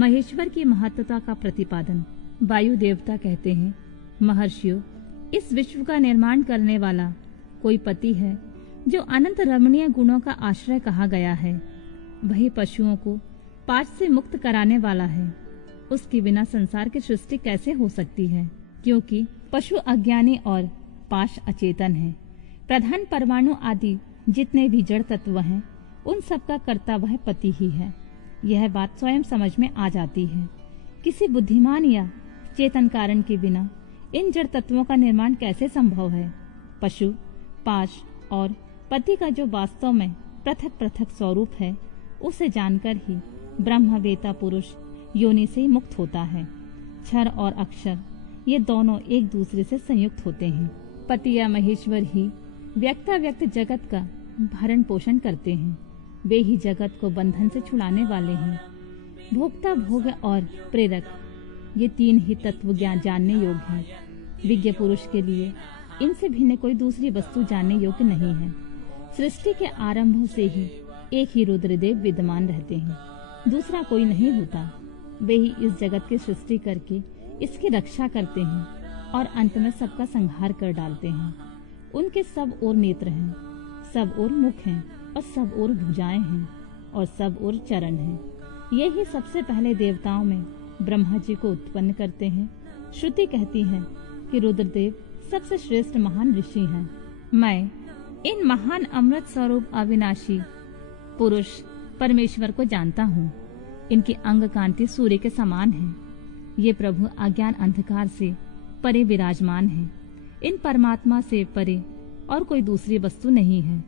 महेश्वर की महत्ता का प्रतिपादन। वायु देवता कहते हैं, महर्षियों, इस विश्व का निर्माण करने वाला कोई पति है जो अनंत रमणीय गुणों का आश्रय कहा गया है। वही पशुओं को पाश से मुक्त कराने वाला है। उसके बिना संसार की सृष्टि कैसे हो सकती है? क्योंकि पशु अज्ञानी और पाश अचेतन है। प्रधान परमाणु आदि जितने भी जड़ तत्व हैं, उन सब का कर्ता वह पति ही है। यह बात स्वयं समझ में आ जाती है। किसी बुद्धिमान या चेतन कारण के बिना इन जड़ तत्वों का निर्माण कैसे संभव है? पशु, पाश और पति का जो वास्तव में पृथक पृथक स्वरूप है, उसे जानकर ही ब्रह्मवेता पुरुष योनि से मुक्त होता है। क्षर और अक्षर ये दोनों एक दूसरे से संयुक्त होते हैं। पति या महेश्वर ही व्यक्ताव्यक्त जगत का भरण पोषण करते हैं। वे ही जगत को बंधन से छुड़ाने वाले हैं। भोक्ता, भोग और प्रेरक, ये तीन ही तत्व ज्ञान जानने योग्य हैं। विज्ञ पुरुष के लिए इनसे भिन्न कोई दूसरी वस्तु जानने योग्य नहीं है। सृष्टि के आरंभ से ही एक ही रुद्रदेव विद्यमान रहते हैं, दूसरा कोई नहीं होता। वे ही इस जगत की सृष्टि करके इसकी रक्षा करते हैं और अंत में सबका संहार कर डालते हैं। उनके सब ओर नेत्र हैं, सब ओर मुख हैं और सब ओर भुजाएं हैं और सब ओर चरण हैं। ये ही सबसे पहले देवताओं में ब्रह्मा जी को उत्पन्न करते हैं। श्रुति कहती है कि रुद्रदेव सबसे श्रेष्ठ महान ऋषि हैं। मैं इन महान अमृत स्वरूप अविनाशी पुरुष परमेश्वर को जानता हूँ। इनकी अंग कांति सूर्य के समान है। ये प्रभु अज्ञान अंधकार से परे विराजमान हैं। इन परमात्मा से परे और कोई दूसरी वस्तु नहीं है।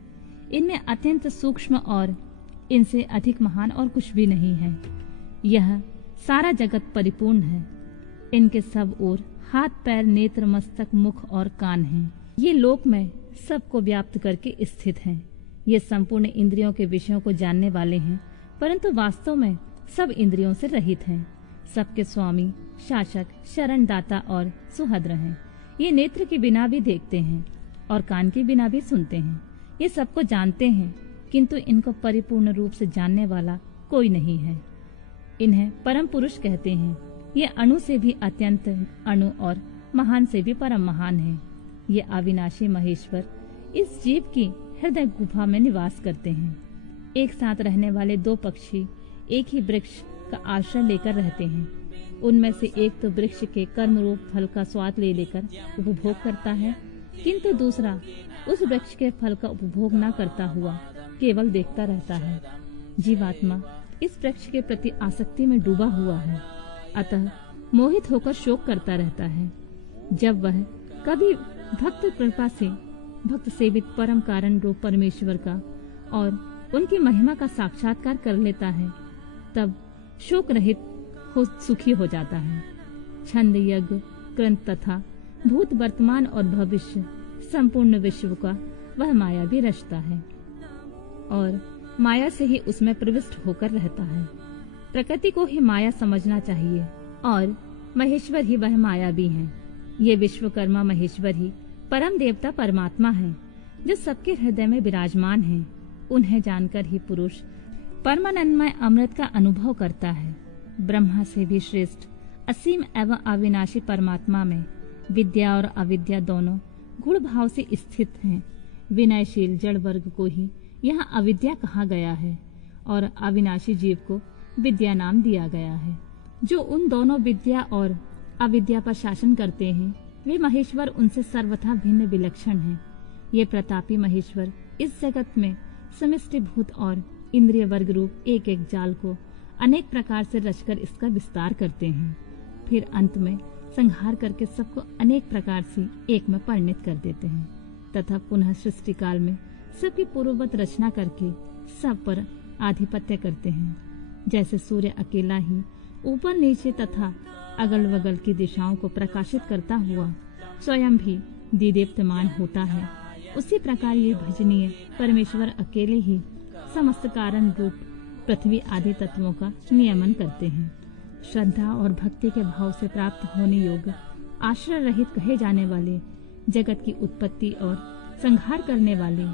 इनमें अत्यंत सूक्ष्म और इनसे अधिक महान और कुछ भी नहीं है। यह सारा जगत परिपूर्ण है। इनके सब ओर हाथ, पैर, नेत्र, मस्तक, मुख और कान हैं। ये लोक में सबको व्याप्त करके स्थित हैं। ये संपूर्ण इंद्रियों के विषयों को जानने वाले हैं, परंतु वास्तव में सब इंद्रियों से रहित हैं। सबके स्वामी, शासक, शरण दाता और सुहद्र हैं। ये नेत्र के बिना भी देखते हैं और कान के बिना भी सुनते हैं। ये सबको जानते हैं, किंतु इनको परिपूर्ण रूप से जानने वाला कोई नहीं है। इन्हें परम पुरुष कहते हैं। ये अणु से भी अत्यंत अणु और महान से भी परम महान है। ये अविनाशी महेश्वर इस जीव की हृदय गुफा में निवास करते हैं। एक साथ रहने वाले दो पक्षी एक ही वृक्ष का आश्रय लेकर रहते हैं। उनमें से एक तो वृक्ष के कर्म रूप फल का स्वाद ले लेकर उपभोग करता है, किंतु दूसरा उस वृक्ष के फल का उपभोग न करता हुआ केवल देखता रहता है। जीवात्मा इस वृक्ष के प्रति आसक्ति में डूबा हुआ है, अतः मोहित होकर शोक करता रहता है। जब वह कभी भक्त कृपा से भक्त सेवित परम कारण रूप परमेश्वर का और उनकी महिमा का साक्षात्कार कर लेता है, तब शोक रहित हो सुखी हो जाता है। छंद, यज्ञ, क्रंथ तथा भूत, वर्तमान और भविष्य संपूर्ण विश्व का वह माया भी रचता है और माया से ही उसमें प्रविष्ट होकर रहता है। प्रकृति को ही माया समझना चाहिए और महेश्वर ही वह माया भी है। ये विश्वकर्मा महेश्वर ही परम देवता परमात्मा है, जो सबके हृदय में विराजमान है। उन्हें जानकर ही पुरुष परमानंदमय अमृत का अनुभव करता है। ब्रह्मा से भी श्रेष्ठ असीम एवं अविनाशी परमात्मा में विद्या और अविद्या दोनों गुण भाव से स्थित हैं। विनयशील जड़ वर्ग को ही यहाँ अविद्या कहा गया है और अविनाशी जीव को विद्या नाम दिया गया है। जो उन दोनों विद्या और अविद्या पर शासन करते हैं, वे महेश्वर उनसे सर्वथा भिन्न विलक्षण हैं। ये प्रतापी महेश्वर इस जगत में समष्टि भूत और इंद्रिय वर्ग रूप एक एक जाल को अनेक प्रकार से रचकर इसका विस्तार करते हैं। फिर अंत में संहार करके सबको अनेक प्रकार से एक में परिणत कर देते हैं तथा पुनः सृष्टि काल में सबकी पूर्ववत रचना करके सब पर आधिपत्य करते हैं। जैसे सूर्य अकेला ही ऊपर नीचे तथा अगल बगल की दिशाओं को प्रकाशित करता हुआ स्वयं भी दीदीप्तमान होता है, उसी प्रकार ये भजनीय परमेश्वर अकेले ही समस्त कारण रूप पृथ्वी आदि तत्वों का नियमन करते हैं। श्रद्धा और भक्ति के भाव से प्राप्त होने योग्य आश्रय रहित कहे जाने वाले जगत की उत्पत्ति और संहार करने वाले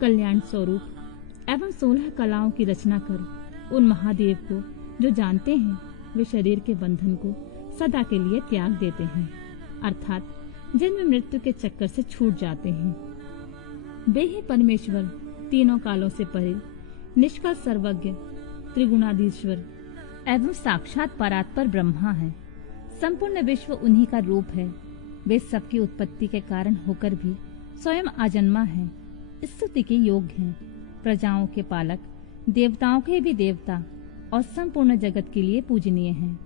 कल्याण स्वरूप एवं 16 कलाओं की रचना कर उन महादेव को जो जानते हैं, वे शरीर के बंधन को सदा के लिए त्याग देते हैं, अर्थात जन्म मृत्यु के चक्कर से छूट जाते हैं। वे ही परमेश्वर तीनों कालों से परे, निष्कल सर्वज्ञ, त्रिगुणाधीश्वर एवं साक्षात परात्पर ब्रह्मा है। संपूर्ण विश्व उन्हीं का रूप है। वे सबकी उत्पत्ति के कारण होकर भी स्वयं आजन्मा है, स्तुति के योग्य हैं, प्रजाओं के पालक, देवताओं के भी देवता और संपूर्ण जगत के लिए पूजनीय हैं।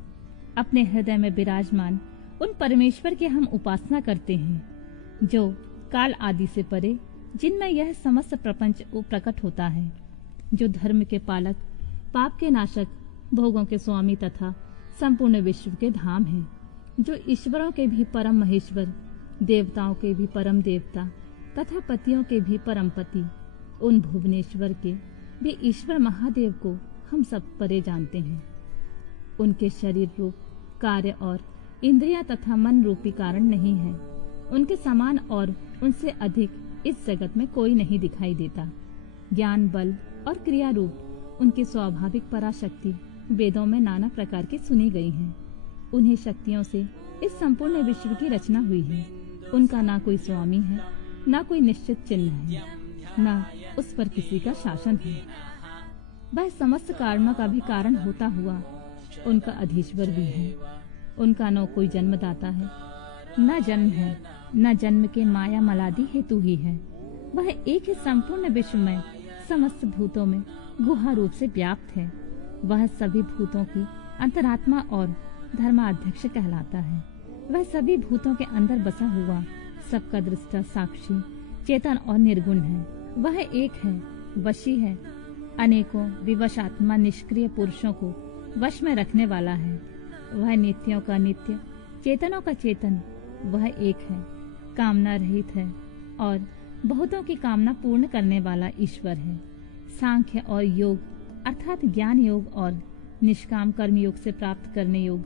अपने हृदय में विराजमान उन परमेश्वर की हम उपासना करते हैं, जो काल आदि से परे, जिनमें यह समस्त प्रपंच प्रकट होता है, जो धर्म के पालक, पाप के नाशक, भोगों के स्वामी तथा संपूर्ण विश्व के धाम हैं, जो ईश्वरों के भी परम महेश्वर, देवताओं के भी परम देवता तथा पतियों के भी परम पति, उन भुवनेश्वर के भी ईश्वर महादेव को हम सब परे जानते हैं। उनके शरीर रूप, कार्य और इंद्रियां तथा मन रूपी कारण नहीं है। उनके समान और उनसे अधिक इस जगत में कोई नहीं दिखाई देता। ज्ञान, बल और क्रिया रूप उनकी स्वाभाविक पराशक्ति वेदों में नाना प्रकार की सुनी गई है। उन्हीं शक्तियों से इस संपूर्ण विश्व की रचना हुई है। उनका ना कोई स्वामी है, ना कोई निश्चित चिन्ह है, ना उस पर किसी का शासन है। वह समस्त कारणों का भी कारण होता हुआ उनका अधीश्वर भी है। उनका न कोई जन्मदाता है, न जन्म है, न जन्म के माया मलादि हेतु ही है। वह एक ही संपूर्ण विश्व में समस्त भूतों में गुहा रूप से व्याप्त है। वह सभी भूतों की अंतरात्मा और धर्माध्यक्ष कहलाता है। वह सभी भूतों के अंदर बसा हुआ सबका दृष्टा, साक्षी, चेतन और निर्गुण है। वह एक है, वशी है, अनेकों विवश आत्मा निष्क्रिय पुरुषों को वश में रखने वाला है। वह नित्यों का नित्य, चेतनों का चेतन, वह एक है, कामना रहित है और बहुतों की कामना पूर्ण करने वाला ईश्वर है। सांख्य और योग अर्थात ज्ञान योग और निष्काम कर्म योग से प्राप्त करने योग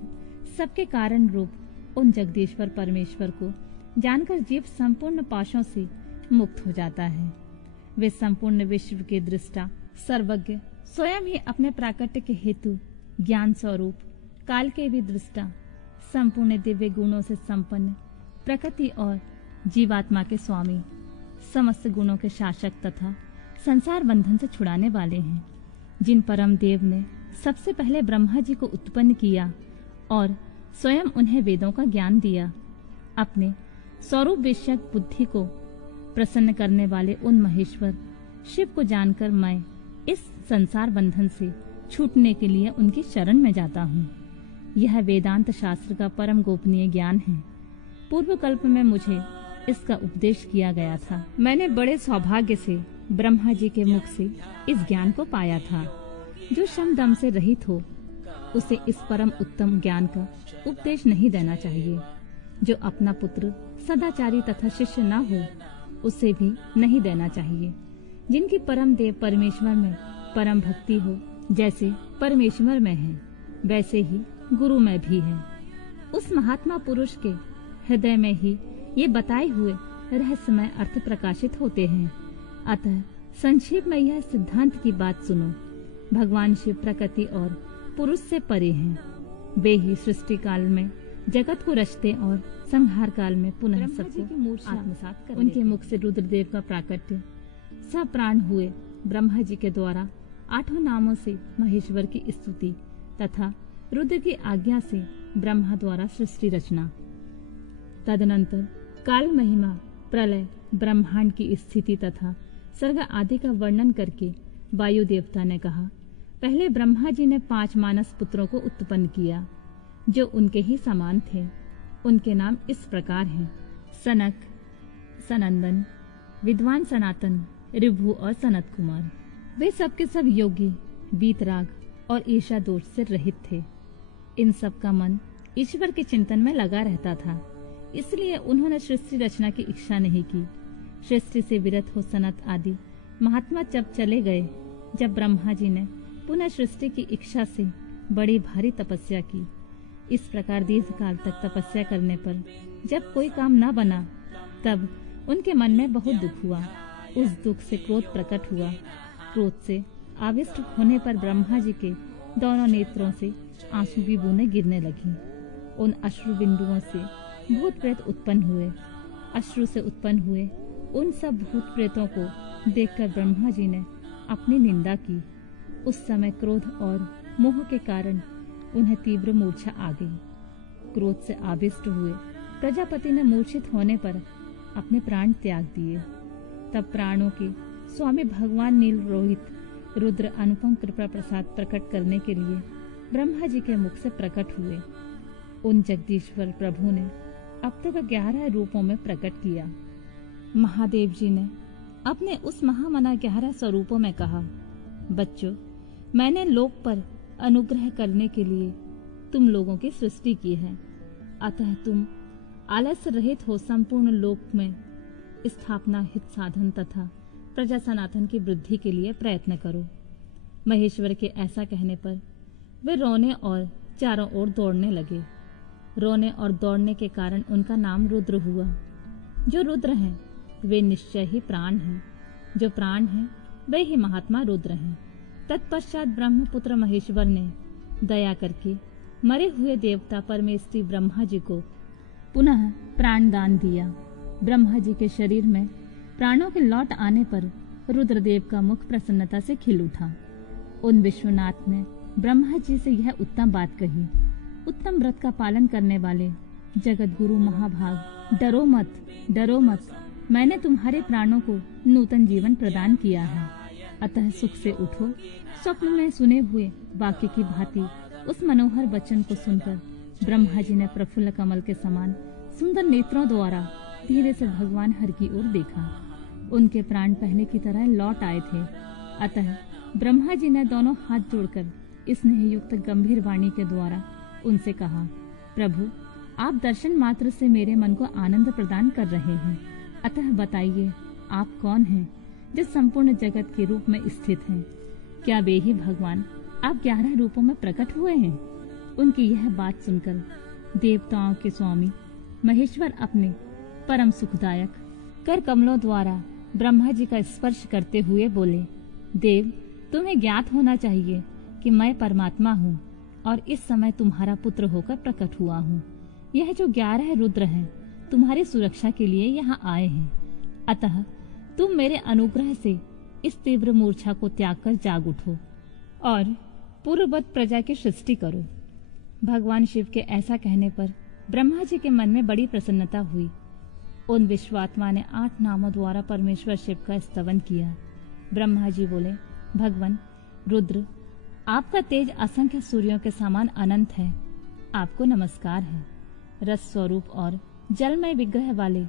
सबके कारण रूप उन जगदीश्वर परमेश्वर को जानकर जीव संपूर्ण पाशों से मुक्त हो जाता है। वे संपूर्ण विश्व के दृष्टा, सर्वज्ञ, स्वयं ही अपने प्राकट्य के हेतु ज्ञान स्वरूप, काल के भी दृष्टा, संपूर्ण दिव्य गुणों से संपन्न, प्रकृति और जीवात्मा के स्वामी, समस्त गुणों के शासक तथा संसार बंधन से छुड़ाने वाले हैं। जिन परम देव ने सबसे पहले ब्रह्मा जी को उत्पन्न किया और स्वयं उन्हें वेदों का ज्ञान दिया, अपने स्वरूप विषयक बुद्धि को प्रसन्न करने वाले उन महेश्वर शिव को जानकर मैं इस संसार बंधन से छूटने के लिए उनकी शरण में जाता हूँ। यह वेदांत शास्त्र का परम गोपनीय ज्ञान है। पूर्व कल्प में मुझे इसका उपदेश किया गया था। मैंने बड़े सौभाग्य से ब्रह्मा जी के मुख से इस ज्ञान को पाया था। जो शम दम से रहित हो उसे इस परम उत्तम ज्ञान का उपदेश नहीं देना चाहिए। जो अपना पुत्र सदाचारी तथा शिष्य न हो उसे भी नहीं देना चाहिए। जिनकी परम देव परमेश्वर में परम भक्ति हो, जैसे परमेश्वर में है वैसे ही गुरु में भी है, उस महात्मा पुरुष के हृदय में ही ये बताए हुए रहस्यमय अर्थ प्रकाशित होते हैं। अतः संक्षेप में यह सिद्धांत की बात सुनो। भगवान शिव प्रकृति और पुरुष से परे हैं। वे ही सृष्टि काल में जगत को रचते और संहार काल में पुनः सबको आत्मसात कर उनके मुख से रुद्रदेव का प्राकट्य सब प्राण हुए। ब्रह्मा जी के द्वारा 8 नामों से महेश्वर की स्तुति तथा रुद्र की आज्ञा से ब्रह्मा द्वारा सृष्टि रचना। तदनंतर काल महिमा, प्रलय, ब्रह्मांड की स्थिति तथा सर्ग आदि का वर्णन करके वायु देवता ने कहा, पहले ब्रह्मा जी ने 5 मानस पुत्रों को उत्पन्न किया जो उनके ही समान थे। उनके नाम इस प्रकार हैं: सनक, सनंदन, विद्वान सनातन, ऋभु और सनत कुमार। वे सब के सब योगी, वीतराग और ईर्षा दोष से रहित थे। इन सब का मन ईश्वर के चिंतन में लगा रहता था, इसलिए उन्होंने सृष्टि रचना की इच्छा नहीं की। सृष्टि से विरत हो सनत आदि महात्मा जब चले गए, जब ब्रह्मा जी ने पुनः सृष्टि की इच्छा से बड़ी भारी तपस्या की। इस प्रकार दीर्घ काल तक तपस्या करने पर जब कोई काम न बना, तब उनके मन में बहुत दुख हुआ। उस दुख से क्रोध प्रकट हुआ। क्रोध से आविष्ट होने पर ब्रह्मा जी के दोनों नेत्रों से आंसू की बूंदें गिरने लगी। उन अश्रु बिंदुओं से भूत प्रेत उत्पन्न हुए। अश्रु से उत्पन्न हुए उन सब भूत प्रेतों को देखकर ब्रह्मा जी ने अपनी निंदा की। उस समय क्रोध और मोह के कारण उन्हें तीव्र मूर्छा आ गई। क्रोध से आविष्ट हुए प्रजापति ने मूर्छित होने पर अपने प्राण त्याग दिए। तब प्राणों के स्वामी भगवान नील रोहित रुद्र अनुपम कृपा प्रसाद प्रकट करने के लिए ब्रह्मा जी के मुख से प्रकट हुए। उन जगदीश्वर प्रभु ने अब तक 11 रूपों में प्रकट किया। महादेव जी ने अपने उस महामना 11 स्वरूपों में कहा, बच्चों, मैंने लोक पर अनुग्रह करने के लिए तुम लोगों की सृष्टि की है, अतः तुम आलस्य रहित हो संपूर्ण लोक में स्थापना हित साधन तथा प्रजा सनातन की वृद्धि के लिए प्रयत्न करो। महेश्वर के ऐसा कहने पर वे रोने और चारों ओर दौड़ने लगे। रोने और दौड़ने के कारण उनका नाम रुद्र हुआ। जो रुद्र हैं वे निश्चय ही प्राण हैं, जो प्राण हैं वे ही महात्मा रुद्र हैं। तत्पश्चात ब्रह्मपुत्र महेश्वर ने दया करके मरे हुए देवता परमेष्ठी ब्रह्मा जी को पुनः प्राण दान दिया। ब्रह्मा जी के शरीर में प्राणों के लौट आने पर रुद्रदेव का मुख प्रसन्नता से खिल उठा। उन विश्वनाथ ने ब्रह्मा जी से यह उत्तम बात कही, उत्तम व्रत का पालन करने वाले जगत गुरु महाभाग, डरो मत, डरो मत। मैंने तुम्हारे प्राणों को नूतन जीवन प्रदान किया है, अतः सुख से उठो। स्वप्न में सुने हुए वाक्य की भांति उस मनोहर वचन को सुनकर ब्रह्मा जी ने प्रफुल्ल कमल के समान सुंदर नेत्रों द्वारा धीरे से भगवान हर की ओर देखा। उनके प्राण पहले की तरह लौट आए थे। अतः ब्रह्मा जी ने दोनों हाथ जोड़कर स्नेहयुक्त गंभीर वाणी के द्वारा उनसे कहा, प्रभु, आप दर्शन मात्र से मेरे मन को आनंद प्रदान कर रहे हैं, अतः बताइए आप कौन हैं जो संपूर्ण जगत के रूप में स्थित हैं? क्या वे ही भगवान आप 11 रूपों में प्रकट हुए हैं? उनकी यह बात सुनकर देवताओं के स्वामी महेश्वर अपने परम सुखदायक कर कमलों द्वारा ब्रह्मा जी का स्पर्श करते हुए बोले, देव, तुम्हें ज्ञात होना चाहिए कि मैं परमात्मा हूँ और इस समय तुम्हारा पुत्र होकर प्रकट हुआ हूँ। यह जो 11 रुद्र हैं तुम्हारी सुरक्षा के लिए यहाँ आए हैं, अतः तुम मेरे अनुग्रह से इस तीव्र मूर्छा को त्याग कर जाग उठो और पूर्ववत प्रजा की सृष्टि करो। भगवान शिव के ऐसा कहने पर ब्रह्मा जी के मन में बड़ी प्रसन्नता हुई। उन विश्वात्मा ने 8 नामों द्वारा परमेश्वर शिव का स्तवन किया। ब्रह्मा जी बोले, भगवान रुद्र, आपका तेज असंख्य सूर्यों के समान अनंत है, आपको नमस्कार है। रस स्वरूप और जलमय विग्रह वाले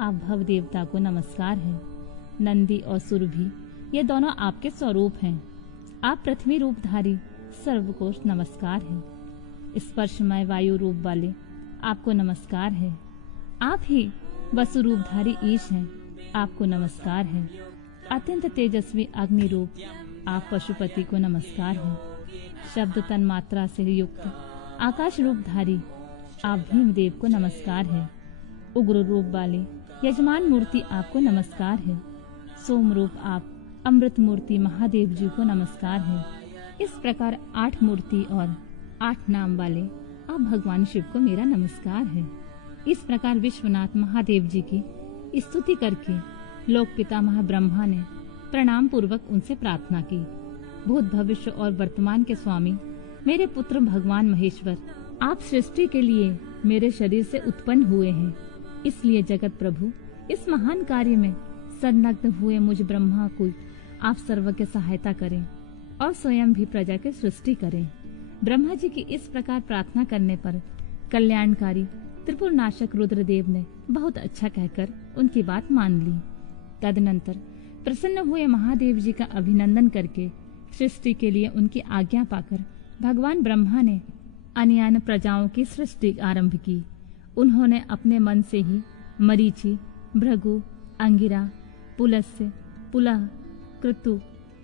आप भव देवता को नमस्कार है। नंदी और सुरभि ये दोनों आपके स्वरूप हैं। आप पृथ्वी रूपधारी सर्व को नमस्कार है। स्पर्शमय वायु रूप वाले आपको नमस्कार है। आप ही वसु रूपधारी ईश हैं, आपको नमस्कार है। अत्यंत तेजस्वी अग्नि रूप आप पशुपति को नमस्कार है। शब्द तन मात्रा से युक्त आकाश रूपधारी आप भीमदेव को नमस्कार है। उग्र रूप वाले यजमान मूर्ति आपको नमस्कार है। सोम रूप आप अमृत मूर्ति महादेव जी को नमस्कार है। इस प्रकार 8 मूर्ति और 8 नाम वाले आप भगवान शिव को मेरा नमस्कार है। इस प्रकार विश्वनाथ महादेव जी की स्तुति करके लोक पितामह ब्रह्मा ने प्रणाम पूर्वक उनसे प्रार्थना की, भूत भविष्य और वर्तमान के स्वामी मेरे पुत्र भगवान महेश्वर, आप सृष्टि के लिए मेरे शरीर से उत्पन्न हुए हैं, इसलिए जगत प्रभु इस महान कार्य में संलग्न हुए मुझ ब्रह्मा को आप सर्व के सहायता करें और स्वयं भी प्रजा की सृष्टि करें। ब्रह्मा जी की इस प्रकार प्रार्थना करने पर कल्याणकारी त्रिपुर नाशक रुद्रदेव ने बहुत अच्छा कहकर उनकी बात मान ली। तदनंतर प्रसन्न हुए महादेव जी का अभिनंदन करके सृष्टि के लिए उनकी आज्ञा पाकर भगवान ब्रह्मा ने अन्यान प्रजाओं की सृष्टि आरंभ की। उन्होंने अपने मन से ही मरीचि, भृगु, अंगिरा, पुलस्त्य, पुलह, क्रतु,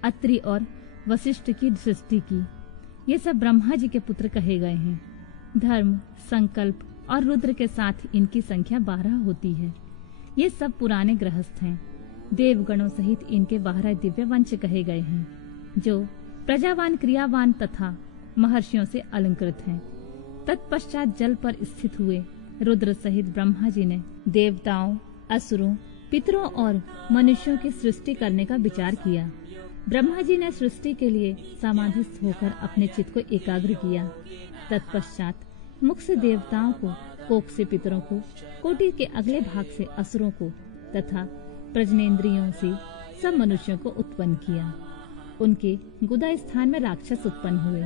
अत्रि और वशिष्ठ की सृष्टि की। ये सब ब्रह्मा जी के पुत्र कहे गए हैं। धर्म, संकल्प और रुद्र के साथ इनकी संख्या 12 होती है। ये सब पुराने गृहस्थ हैं। देवगणों सहित इनके 12 दिव्य वंश कहे गए हैं, जो प्रजावान, क्रियावान तथा महर्षियों से अलंकृत हैं। तत्पश्चात जल पर स्थित हुए रुद्र सहित ब्रह्मा जी ने देवताओं, असुरों, पितरों और मनुष्यों की सृष्टि करने का विचार किया। ब्रह्मा जी ने सृष्टि के लिए समाधिस्थ होकर अपने चित्त को एकाग्र किया। तत्पश्चात मुख से देवताओं को, कोख से पितरों को, कोटि के अगले भाग से असुरों को तथा प्रजनेन्द्रियों से सब मनुष्यों को उत्पन्न किया। उनके गुदा स्थान में राक्षस उत्पन्न हुए,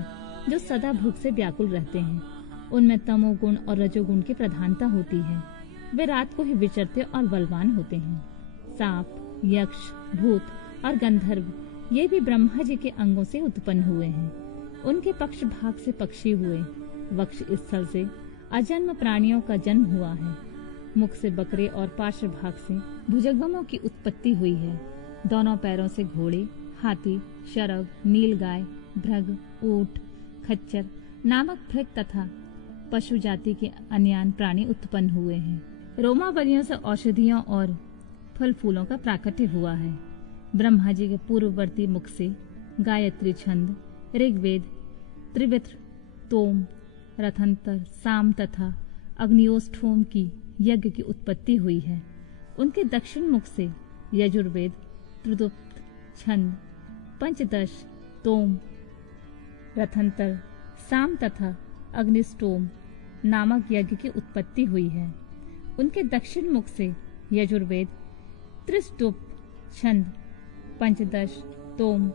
जो सदा भूख से व्याकुल रहते हैं। उनमें तमोगुण और रजोगुण की प्रधानता होती है। वे रात को ही विचरते और बलवान होते हैं। सांप, यक्ष, भूत और गंधर्व ये भी ब्रह्मा जी के अंगों से उत्पन्न हुए हैं। उनके पक्ष भाग से पक्षी हुए। वक्ष स्थल से अजन्म प्राणियों का जन्म हुआ है। मुख से बकरे और पार्श्व भाग से भुजंगमों की उत्पत्ति हुई है। दोनों पैरों से घोड़े, हाथी, शरभ, नीलगाय, भृग, ऊंट, खच्चर नामक भृग तथा पशु जाति के अन्य प्राणी उत्पन्न हुए हैं। रोमावलियों से औषधियों और फल फूलों का प्राकट्य हुआ है। ब्रह्मा जी के पूर्ववर्ती मुख से गायत्री छंद, ऋग्वेद, त्रिवित्र, तोम, रथंतर, साम तथा अग्नियोष्ठोम की यज्ञ की उत्पत्ति हुई है। उनके दक्षिण मुख से यजुर्वेद, त्रिदुप्त, छंद, पंचदश, तोम, रथंतर, साम तथा अग्निष्टोम नामक यज्ञ की उत्पत्ति हुई है। उनके दक्षिण मुख से यजुर्वेद, त्रिस्तुप, छंद, पंचदश, तोम,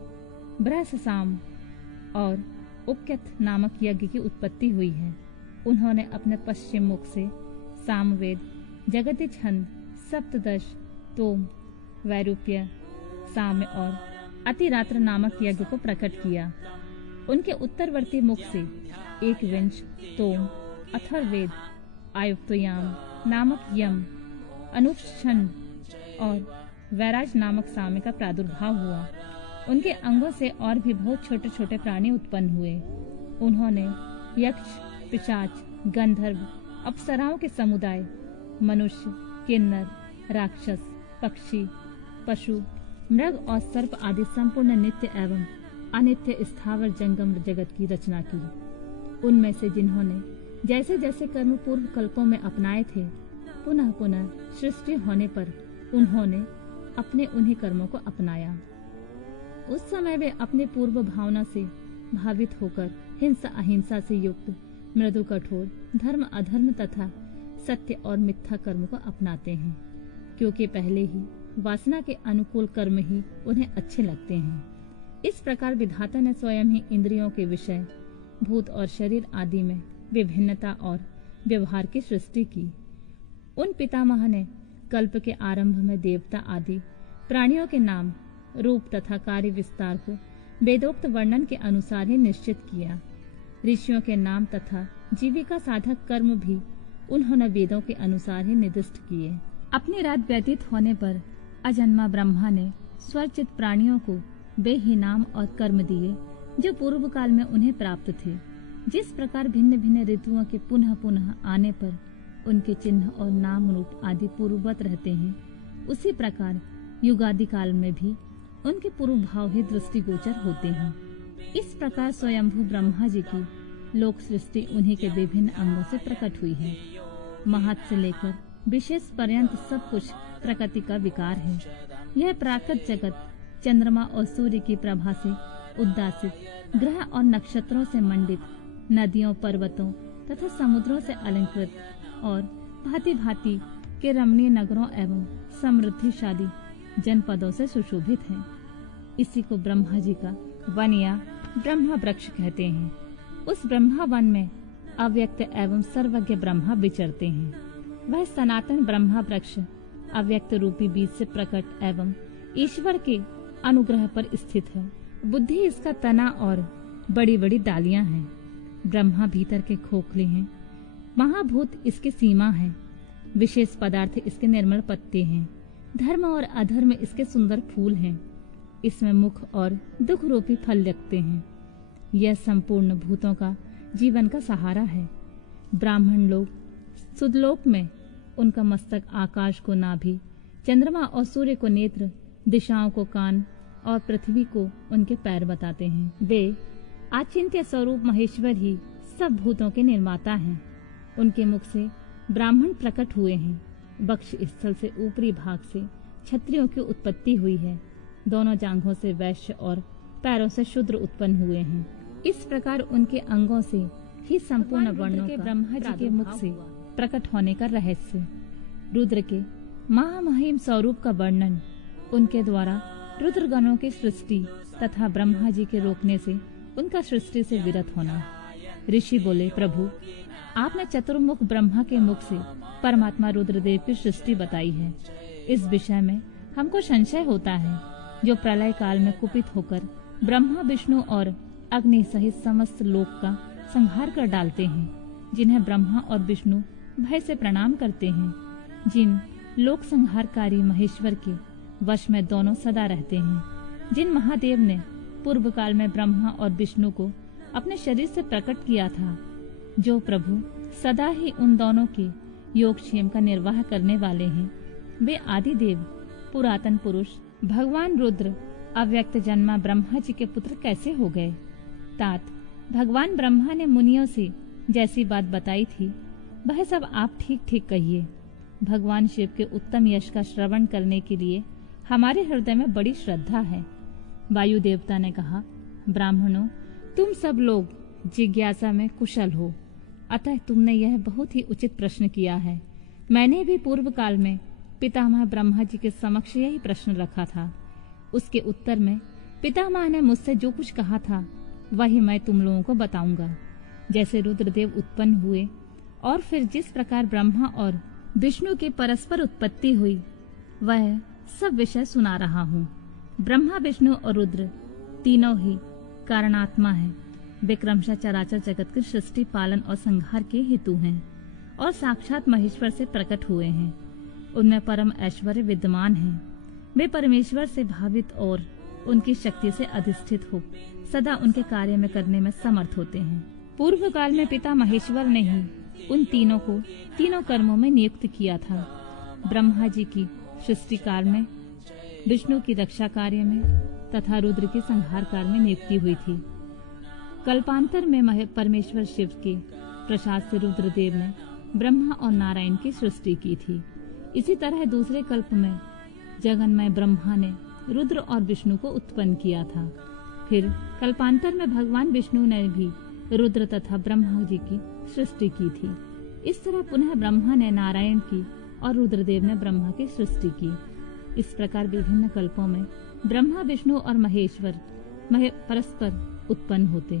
बृहस्साम और उपकेत नामक यज्ञ की उत्पत्ति हुई है। उन्होंने अपने पश्चिम मुख से सामवेद, जगति छंद, सप्तदश, तोम, वैरूप्य, साम्य और अतिरात्र नामक यज्ञ को प्रकट किया। उनके उत्तरवर्ती मुख से एकविंश, तोम, अथर्ववेद, आयुक्तयाम नामक यम, अनुष्ठन और वैराज नामक साम्य का प्रादुर्भाव हुआ। उनके अंगों से और भी बहुत छोटे छोटे प्राणी उत्पन्न हुए। उन्होंने यक्ष, पिशाच, गंधर्व, अप्सराओं के समुदाय, मनुष्य, किन्नर, राक्षस, पक्षी, पशु, मृग और सर्प आदि संपूर्ण नित्य एवं अनित्य स्थावर जंगम जगत की रचना की। उनमें से जिन्होंने जैसे जैसे कर्म पूर्व कल्पों में अपनाए थे, पुनः पुनः सृष्टि होने पर उन्होंने अपने उन्हीं कर्मों को अपनाया। उस समय वे अपने पूर्व भावना से भावित होकर हिंसा अहिंसा से युक्त, मृदु कठोर, धर्म अधर्म तथा सत्य और मिथ्या कर्म को अपनाते हैं, क्योंकि पहले ही वासना के अनुकूल कर्म ही उन्हें अच्छे लगते हैं। इस प्रकार विधाता ने स्वयं ही इंद्रियों के विषय, भूत और शरीर आदि में विभिन्नता और व्यवहार की सृष्टि की। उन पितामह ने कल्प के आरंभ में देवता आदि प्राणियों के नाम, रूप तथा कार्य विस्तार को वेदोक्त वर्णन के अनुसार ही निश्चित किया। ऋषियों के नाम तथा जीविका साधक कर्म भी उन्होंने वेदों के अनुसार ही निर्दिष्ट किए। अपनी रात व्यतीत होने पर अजन्मा ब्रह्मा ने स्वरचित प्राणियों को वे ही नाम और कर्म दिए जो पूर्व काल में उन्हें प्राप्त थे। जिस प्रकार भिन्न भिन्न ऋतुओं के पुनः पुनः आने पर उनके चिन्ह और नाम रूप आदि पूर्ववत रहते हैं, उसी प्रकार युगादि काल में भी उनके पूर्व भाव ही दृष्टिगोचर होते हैं। इस प्रकार स्वयंभू ब्रह्मा जी की लोक सृष्टि उन्हीं के विभिन्न अंगों से प्रकट हुई है। महत् से लेकर विशेष पर्यंत सब कुछ प्रकृति का विकार है। यह प्राकृत जगत चंद्रमा और सूर्य की प्रभा से उद्दासित, ग्रह और नक्षत्रों से मंडित, नदियों, पर्वतों तथा समुद्रों से अलंकृत और भांति भांति के रमणीय नगरों एवं समृद्धिशाली जनपदों से सुशोभित है। इसी को ब्रह्मा जी का वन या ब्रह्मा वृक्ष कहते हैं। उस ब्रह्मा वन में अव्यक्त एवं सर्वज्ञ ब्रह्मा विचरते हैं। वह सनातन ब्रह्मा वृक्ष अव्यक्त रूपी बीज से प्रकट एवं ईश्वर के अनुग्रह पर स्थित है। बुद्धि इसका तना और बड़ी बड़ी डालियां हैं। ब्रह्मा भीतर के खोखले हैं। महाभूत इसकी सीमा है। विशेष पदार्थ इसके निर्मल पत्ते हैं। धर्म और अधर्म इसके सुंदर फूल हैं। इसमें मुख और दुख रूपी फल लगते हैं। यह संपूर्ण भूतों का जीवन का सहारा है। ब्राह्मण लोग सुदलोक में उनका मस्तक आकाश को नाभि, चंद्रमा और सूर्य को नेत्र, दिशाओं को कान और पृथ्वी को उनके पैर बताते हैं। वे आचिंत्य स्वरूप महेश्वर ही सब भूतों के निर्माता हैं। उनके मुख से ब्राह्मण प्रकट हुए हैं। वक्ष स्थल से ऊपरी भाग से क्षत्रियों की उत्पत्ति हुई है। दोनों जांघों से वैश्य और पैरों से शूद्र उत्पन्न हुए हैं। इस प्रकार उनके अंगों से ही संपूर्ण वर्णों के ब्रह्मा जी के मुख से प्रकट होने का रहस्य। रुद्र के महामहिम स्वरूप का वर्णन, उनके द्वारा रुद्रगणों की सृष्टि तथा ब्रह्मा जी के रोकने से उनका सृष्टि से विरत होना। ऋषि बोले, प्रभु, आपने चतुर्मुख ब्रह्मा के मुख से परमात्मा रुद्रदेव की सृष्टि बताई है। इस विषय में हमको संशय होता है, जो प्रलय काल में कुपित होकर ब्रह्मा विष्णु और अग्नि सहित समस्त लोक का संहार कर डालते हैं, जिन्हें ब्रह्मा और विष्णु भय से प्रणाम करते हैं। जिन लोक संहारकारी महेश्वर के वश में दोनों सदा रहते हैं, जिन महादेव ने पूर्व काल में ब्रह्मा और विष्णु को अपने शरीर से प्रकट किया था, जो प्रभु सदा ही उन दोनों के योगक्षेम का निर्वाह करने वाले हैं, वे आदि देव पुरातन पुरुष भगवान रुद्र अव्यक्त जन्मा ब्रह्मा जी के पुत्र कैसे हो गए? तात, भगवान ब्रह्मा ने मुनियों से जैसी बात बताई थी, वह सब आप ठीक ठीक कहिए। भगवान शिव के उत्तम यश का श्रवण करने के लिए हमारे हृदय में बड़ी श्रद्धा है। वायु देवता ने कहा, ब्राह्मणों, तुम सब लोग जिज्ञासा में कुशल हो, अतः तुमने यह बहुत ही उचित प्रश्न किया है। मैंने भी पूर्व काल में पितामह ब्रह्मा जी के समक्ष यही प्रश्न रखा था। उसके उत्तर में पितामह ने मुझसे जो कुछ कहा था, वही मैं तुम लोगों को बताऊंगा। जैसे रुद्रदेव उत्पन्न हुए और फिर जिस प्रकार ब्रह्मा और विष्णु की परस्पर उत्पत्ति हुई, वह सब विषय सुना रहा हूँ। ब्रह्मा, विष्णु और रुद्र तीनों ही कारणात्मा हैं। वे क्रमशः चराचर जगत की सृष्टि, पालन और संहार के हेतु हैं और साक्षात महेश्वर से प्रकट हुए हैं। उनमें परम ऐश्वर्य विद्यमान है। वे परमेश्वर से भावित और उनकी शक्ति से अधिष्ठित हो सदा उनके कार्य में करने में समर्थ होते हैं। पूर्व काल में पिता महेश्वर ने ही उन तीनों को तीनों कर्मों में नियुक्त किया था। ब्रह्मा जी की सृष्टि काल में, विष्णु की रक्षा कार्य में तथा रुद्र की संहार कार्य में नियुक्ति हुई थी। कल्पांतर में परमेश्वर शिव के प्रसाद से रुद्रदेव ने ब्रह्मा और नारायण की सृष्टि की थी। इसी तरह दूसरे कल्प में जगन्मय ब्रह्मा ने रुद्र और विष्णु को उत्पन्न किया था। फिर कल्पांतर में भगवान विष्णु ने भी रुद्र तथा ब्रह्मा जी की सृष्टि की थी। इस तरह पुनः ब्रह्मा ने नारायण की और रुद्रदेव ने ब्रह्मा की सृष्टि की। इस प्रकार विभिन्न कल्पों में ब्रह्मा, विष्णु और महेश्वर परस्पर उत्पन्न होते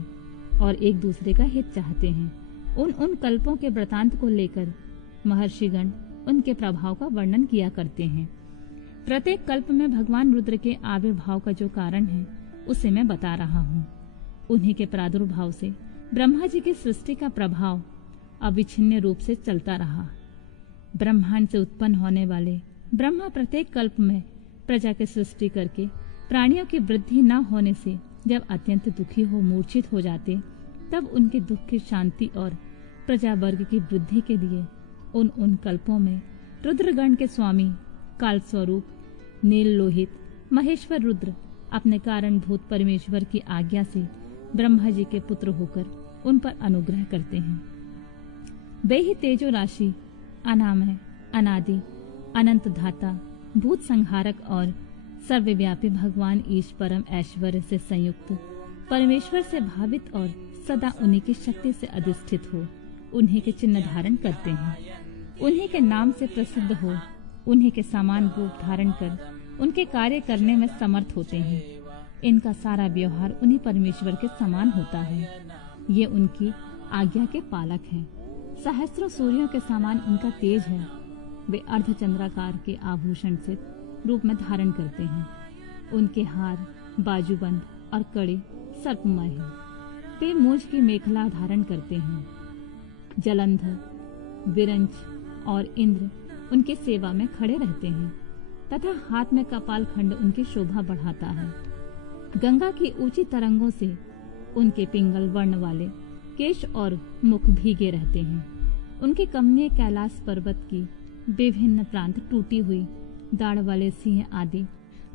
और एक दूसरे का हित चाहते हैं। उन कल्पों के वृतांत को लेकर महर्षिगण उनके प्रभाव का वर्णन किया करते हैं। प्रत्येक कल्प में भगवान रुद्र के आविर्भाव का जो कारण है, उसे मैं बता रहा हूँ। उन्हीं के प्रादुर्भाव से ब्रह्मा जी की सृष्टि का प्रभाव अविच्छिन्न रूप से चलता रहा। ब्रह्मांड से उत्पन्न होने वाले ब्रह्मा प्रत्येक कल्प में प्रजा की सृष्टि करके प्राणियों की वृद्धि न होने से जब अत्यंत दुखी हो मूर्छित हो जाते, तब उनके दुख की शांति और प्रजा वर्ग की वृद्धि के लिए उन कल्पों में रुद्रगण के स्वामी काल स्वरूप नील लोहित महेश्वर रुद्र अपने कारणभूत परमेश्वर की आज्ञा से ब्रह्मा जी के पुत्र होकर उन पर अनुग्रह करते हैं। वे ही तेजो राशि, अनामय, अनादि, अनंत धाता, भूत संहारक और सर्वव्यापी भगवान ईश परम ऐश्वर्य से संयुक्त परमेश्वर से भावित और सदा उन्हीं की शक्ति से अधिष्ठित हो उन्हीं के चिन्ह धारण करते हैं। उन्हीं के नाम से प्रसिद्ध हो उन्हीं के समान रूप धारण कर उनके कार्य करने में समर्थ होते हैं। इनका सारा व्यवहार उन्हीं परमेश्वर के समान होता है। ये उनकी आज्ञा के पालक हैं। सहस्रों सूर्यों के समान उनका तेज है। वे अर्धचंद्राकार के आभूषण से रूप में धारण करते हैं। उनके हार, बाजूबंद और कड़े सर्पमय हैं। वे मूंछ की मेखला धारण करते हैं। जलंधर, विरंच और इंद्र उनके सेवा में खड़े रहते हैं तथा हाथ में कपाल खंड उनकी शोभा बढ़ाता है। गंगा की ऊंची तरंगों से उनके पिंगल वर्ण वाले केश और मुख भीगे रहते हैं। उनके कमनीय कैलाश पर्वत की विभिन्न प्रांत टूटी हुई दाढ़ वाले सिंह आदि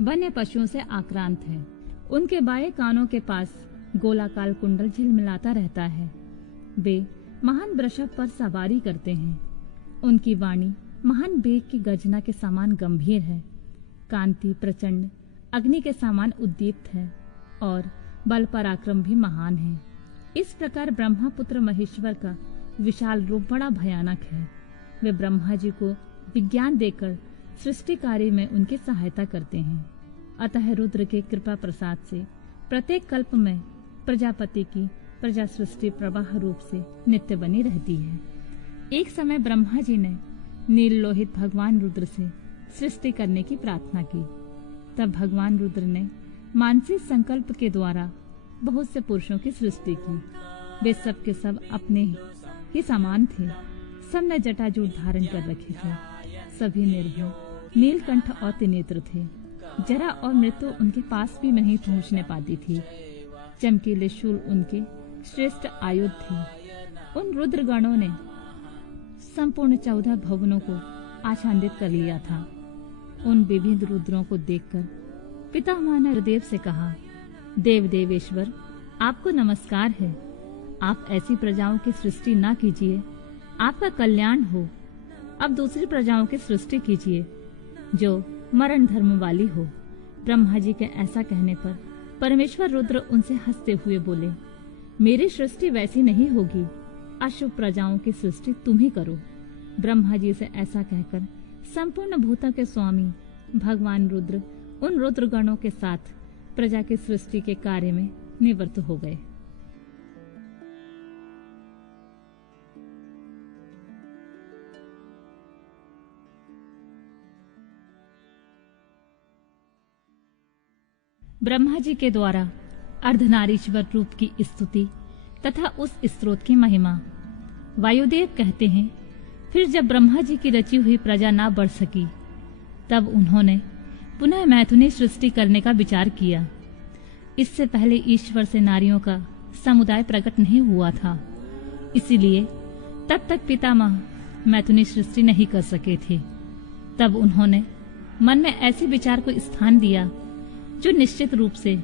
वन्य पशुओं से आक्रांत है। उनके बाएं कानों के पास गोलाकार कुंडल झिलमिलाता रहता है। वे महान वृषभ पर सवारी करते हैं। उनकी वाणी महान बेग की गर्जना के समान गंभीर है। कांति प्रचंड अग्नि के समान उद्दीप्त है और बल पराक्रम भी महान है। इस प्रकार ब्रह्मपुत्र महेश्वर का विशाल रूप बड़ा भयानक है। वे ब्रह्मा जी को विज्ञान देकर सृष्टि कार्य में उनकी सहायता करते हैं। अतः रुद्र के कृपा प्रसाद से प्रत्येक कल्प में प्रजापति की प्रजा सृष्टि प्रवाह रूप से नित्य बनी रहती है। एक समय ब्रह्मा जी ने नील लोहित भगवान रुद्र से सृष्टि करने की प्रार्थना की। तब भगवान रुद्र ने मानसिक संकल्प के द्वारा बहुत से पुरुषों की सृष्टि की। वे सब के सब अपने ही समान थे। सब ने जटाजूट धारण कर रखे थे। सभी निर्भय, नीलकंठ और त्रिनेत्र थे। जरा और मृत्यु उनके पास भी नहीं पहुंचने पाती थी। चमकीले शूल उनके श्रेष्ठ आयुध थे। उन रुद्रगणों ने संपूर्ण 14 भवनों को आच्छादित कर लिया था। उन विविध रुद्रों को देखकर पितामह ने रुद्रदेव से कहा, देव देवेश्वर, आपको नमस्कार है। आप ऐसी प्रजाओं की सृष्टि ना कीजिए, आपका कल्याण हो। अब दूसरी प्रजाओं की सृष्टि कीजिए जो मरण धर्म वाली हो। ब्रह्मा जी के ऐसा कहने पर परमेश्वर रुद्र उनसे हंसते हुए बोले, मेरी सृष्टि वैसी नहीं होगी। अशुभ प्रजाओं की सृष्टि तुम ही करो। ब्रह्मा जी से ऐसा कहकर संपूर्ण भूतों के स्वामी भगवान रुद्र उन रुद्रगणों के साथ प्रजा की सृष्टि के कार्य में निवृत्त हो गए। ब्रह्मा जी के द्वारा अर्धनारीश्वर रूप की स्तुति तथा उस स्रोत की महिमा। वायुदेव कहते हैं, फिर जब ब्रह्मा जी की रची हुई प्रजा ना बढ़ सकी, तब उन्होंने पुनः मैथुनी सृष्टि करने का विचार किया। इससे पहले ईश्वर से नारियों का समुदाय प्रकट नहीं हुआ था, इसीलिए तब तक पितामह मैथुनी सृष्टि नहीं कर सके थे। तब उन्होंने मन में ऐसे विचार को स्थान दिया जो निश्चित रूप से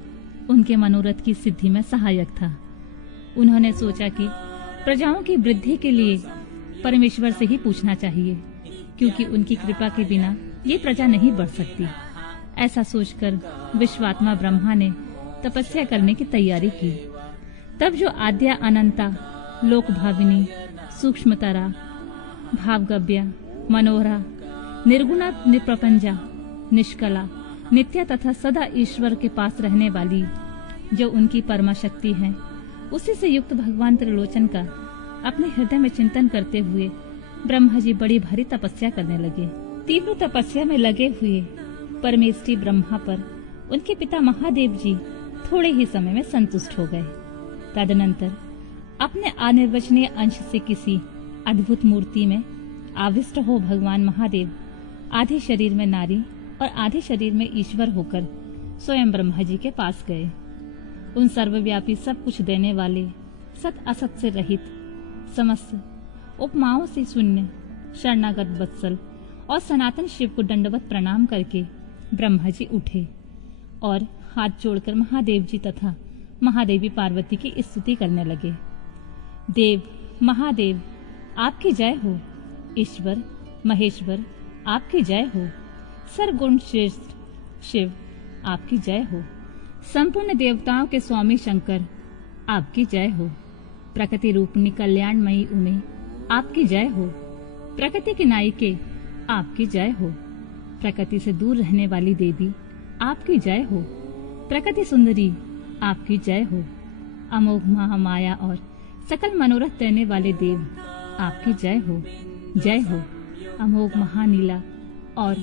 उनके मनोरथ की सिद्धि में सहायक था। उन्होंने सोचा कि प्रजाओं की वृद्धि के लिए परमेश्वर से ही पूछना चाहिए, क्योंकि उनकी कृपा के बिना ये प्रजा नहीं बढ़ सकती। ऐसा सोचकर विश्वात्मा ब्रह्मा ने तपस्या करने की तैयारी की। तब जो आद्या अनंता, लोक भाविनी, सूक्ष्मतरा, भावगव्या, मनोहरा, निर्गुणा, निप्रपंचा, निष्कला, नित्य तथा सदा ईश्वर के पास रहने वाली जो उनकी परमा शक्ति है, उसी से युक्त भगवान त्रिलोचन का अपने हृदय में चिंतन करते हुए ब्रह्मा जी बड़ी भारी तपस्या करने लगे। तीव्र तपस्या में लगे हुए परमेष्ठी ब्रह्मा पर उनके पिता महादेव जी थोड़े ही समय में संतुष्ट हो गए। तदनंतर अपने अनिर्वचनीय अंश से किसी अद्भुत मूर्ति में आविष्ट हो भगवान महादेव आधे शरीर में नारी और आधे शरीर में ईश्वर होकर स्वयं ब्रह्मा जी के पास गए। उन सर्वव्यापी सब कुछ देने वाले, सत असत से रहित, समस्त उपमाओं से शून्य, शरणागत वत्सल और सनातन शिव को दंडवत प्रणाम करके ब्रह्मा जी उठे और हाथ जोड़कर महादेव जी तथा महादेवी पार्वती की स्तुति करने लगे। देव महादेव आपकी जय हो। ईश्वर महेश्वर आपकी जय हो। सर्वगुण श्रेष्ठ शिव आपकी जय हो। संपूर्ण देवताओं के स्वामी शंकर आपकी जय हो। प्रकृति रूपनी कल्याणमयी उमे आपकी जय हो। प्रकृति के नायिके आपकी जय हो। प्रकृति से दूर रहने वाली देवी आपकी जय हो। प्रकृति सुंदरी आपकी जय हो। अमोघ महामाया और सकल मनोरथ देने वाले देव आपकी जय हो। जय हो। अमोघ महानीला और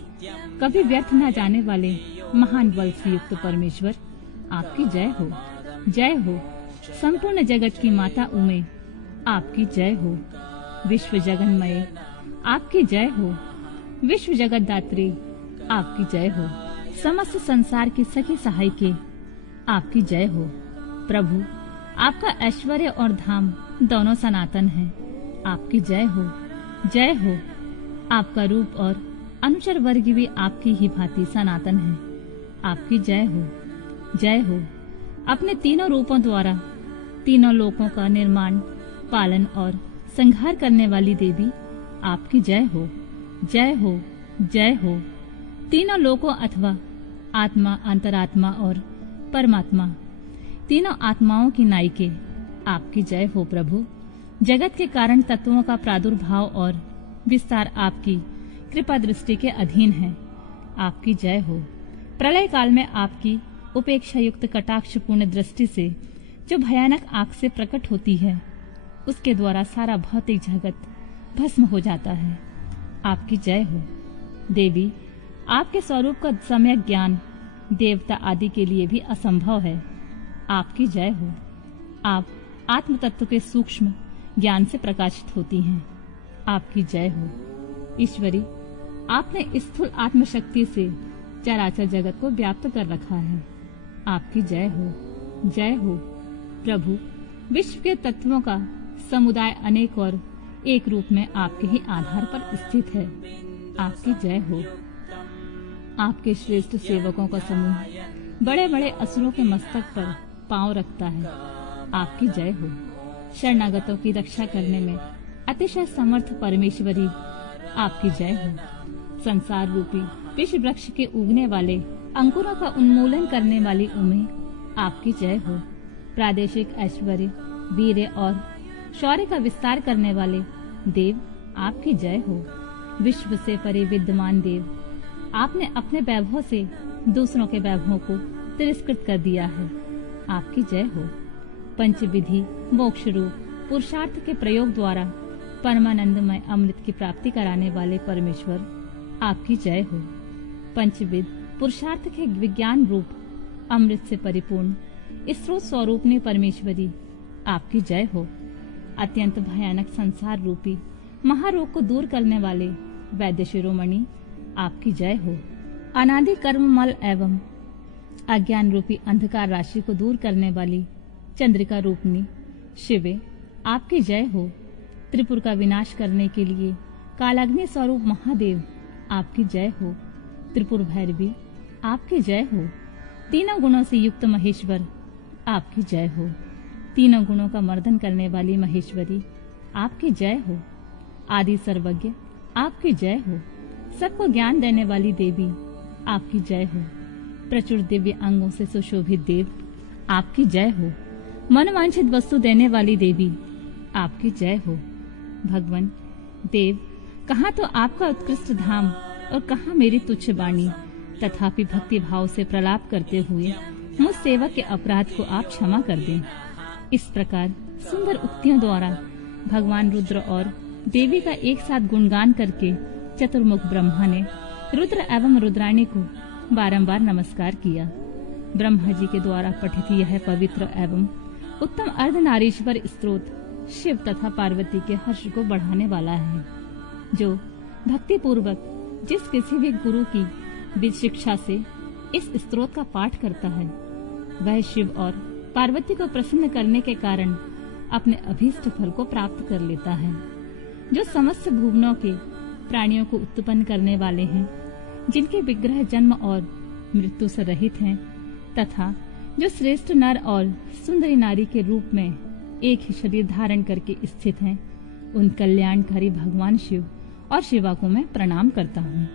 कभी व्यर्थ न जाने वाले महान बल से युक्त परमेश्वर आपकी जय हो। जय हो। संपूर्ण जगत की माता उमे आपकी जय हो। विश्व जगन्मय आपकी जय हो। विश्व जगत दात्री आपकी जय हो। समस्त संसार की सखी सहायके आपकी जय हो। प्रभु आपका ऐश्वर्य और धाम दोनों सनातन हैं, आपकी जय हो। जय हो। आपका रूप और अनुचर वर्ग भी आपकी ही भांति सनातन है, आपकी जय हो। जय हो। अपने तीनों रूपों द्वारा तीनों लोकों का निर्माण, पालन और संहार करने वाली देवी, आपकी जय हो, जय हो, जय हो। तीनों लोकों अथवा आत्मा, अंतरात्मा और परमात्मा, तीनों आत्माओं की नायिके, आपकी जय हो प्रभु। जगत के कारण तत्वों का प्रादुर्भाव और विस्तार आपकी कृपा दृष्टि के अधीन है, आपकी जय हो। प्रलय काल में आपकी उपेक्षा युक्त कटाक्षपूर्ण दृष्टि से जो भयानक आग से प्रकट होती है, उसके द्वारा सारा भौतिक जगत भस्म हो जाता है, आपकी जय हो। देवी, आपके स्वरूप का सम्यक ज्ञान देवता आदि के लिए भी असंभव है, आपकी जय हो। आप आत्म तत्व के सूक्ष्म ज्ञान से प्रकाशित होती हैं, आपकी जय हो। ईश्वरी, आपने स्थूल आत्मशक्ति से चराचर जगत को व्याप्त कर रखा है, आपकी जय हो, जय हो। प्रभु, विश्व के तत्वों का समुदाय अनेक और एक रूप में आपके ही आधार पर स्थित है, आपकी जय हो। आपके श्रेष्ठ सेवकों का समूह बड़े बड़े असुरों के मस्तक पर पांव रखता है, आपकी जय हो। शरणागतों की रक्षा करने में अतिशय समर्थ परमेश्वरी, आपकी जय हो। संसार रूपी विश्व वृक्ष के उगने वाले अंकुरों का उन्मूलन करने वाली उमे, आपकी जय हो। प्रादेशिक ऐश्वर्य, वीर्य और शौर्य का विस्तार करने वाले देव, आपकी जय हो। विश्व से परे विद्यमान देव, आपने अपने वैभव से दूसरों के वैभवों को तिरस्कृत कर दिया है, आपकी जय हो। पंचविधि मोक्ष रूप पुरुषार्थ के प्रयोग द्वारा परमानंदमय अमृत की प्राप्ति कराने वाले परमेश्वर, आपकी जय हो। पंचविध पुरुषार्थ के विज्ञान रूप अमृत से परिपूर्ण स्रोत स्वरूपनी परमेश्वरी, आपकी जय हो। अत्यंत भयानक संसार रूपी महारोग को दूर करने वाले वैद्य शिरोमणि, आपकी जय हो। अनादि कर्ममल एवं अज्ञान रूपी अंधकार राशि को दूर करने वाली चंद्रिका रूपनी शिवे, आपकी जय हो। त्रिपुर का विनाश करने के लिए कालाग्नि स्वरूप महादेव, आपकी जय हो। त्रिपुर भैरवी, आपकी जय हो। तीनों गुणों से युक्त महेश्वर, आपकी जय हो। तीनों गुणों का मर्दन करने वाली महेश्वरी, आपकी जय हो। आदि सर्वज्ञ, आपकी जय हो। सबको ज्ञान देने वाली देवी, आपकी जय हो। प्रचुर दिव्य अंगों से सुशोभित देव, आपकी जय हो। मनवांछित वस्तु देने वाली देवी, आपकी जय हो। भगवान देव, कहाँ तो आपका उत्कृष्ट धाम और कहाँ मेरी तुच्छ वाणी, तथापि भक्ति भाव से प्रलाप करते हुए मुझ सेवक के अपराध को आप क्षमा कर दें। इस प्रकार सुंदर उक्तियों द्वारा भगवान रुद्र और देवी का एक साथ गुणगान करके चतुर्मुख ब्रह्मा ने रुद्र एवं रुद्राणी को बारंबार नमस्कार किया। ब्रह्मा जी के द्वारा पठित यह पवित्र एवं उत्तम अर्धनारीश्वर स्तोत्र शिव तथा पार्वती के हर्ष को बढ़ाने वाला है। जो भक्ति पूर्वक जिस किसी भी गुरु की विधि शिक्षा से इस स्तोत्र का पाठ करता है, वह शिव और पार्वती को प्रसन्न करने के कारण अपने अभीष्ट फल को प्राप्त कर लेता है। जो समस्त भुवनों के प्राणियों को उत्पन्न करने वाले हैं, जिनके विग्रह जन्म और मृत्यु से रहित हैं, तथा जो श्रेष्ठ नर और सुंदरी नारी के रूप में एक ही शरीर धारण करके स्थित हैं, उन कल्याणकारी भगवान शिव और शिवा को मैं प्रणाम करता हूँ।